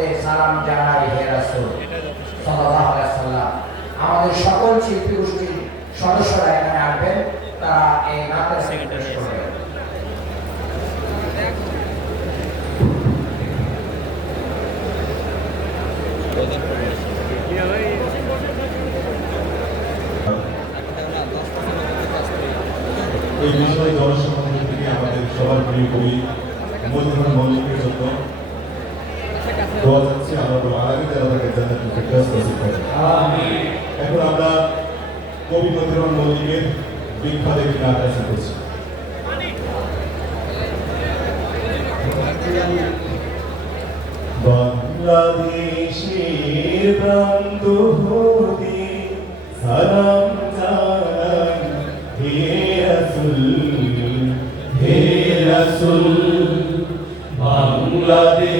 মোহাম্মদের সালাম জানাই হে রাসূল সাল্লাল্লাহু আলাইহি সাল্লাম আমাদের সকল শিল্পী গোষ্ঠীর সদস্যরা এখানে আসবেন, তারা এই নাতের পেশ করবেন এই বিষয়ে জনসমাজের থেকে আমাদের সবার প্রিয় কবি মধুমোহন মল্লিকের জন্য দোয়া আমরা আগামী এখন আমরা কবি মল্লিকের বিখ্যাত একটি নাট রচনা বাংলাদেশের প্রান্ত হতে সালাম হে হে রাসূল বাংলাদেশের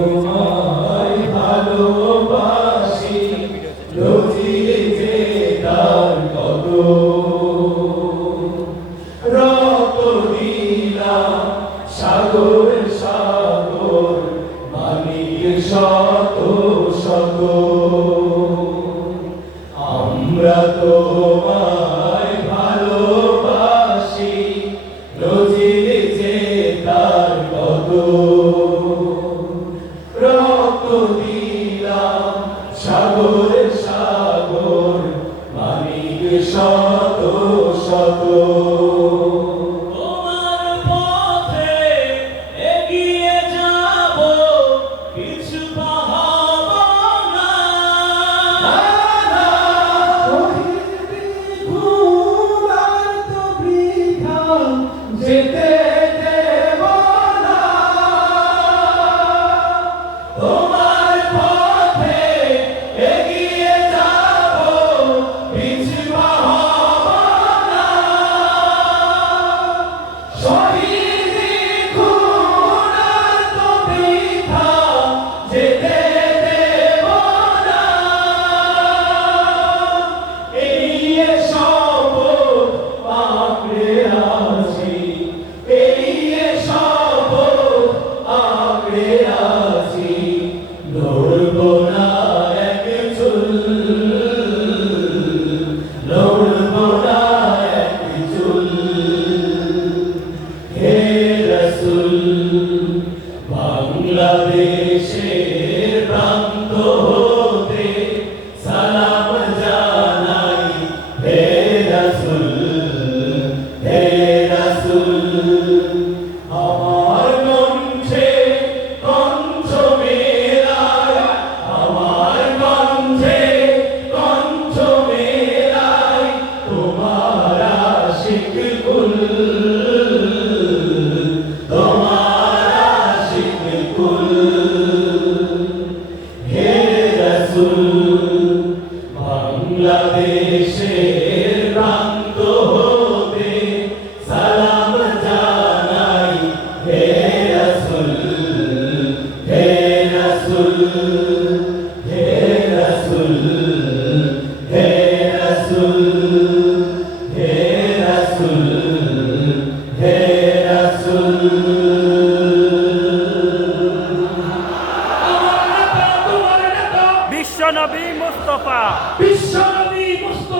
আমরা তোমায় যেতে good. বিশ্বনবী মুস্তফা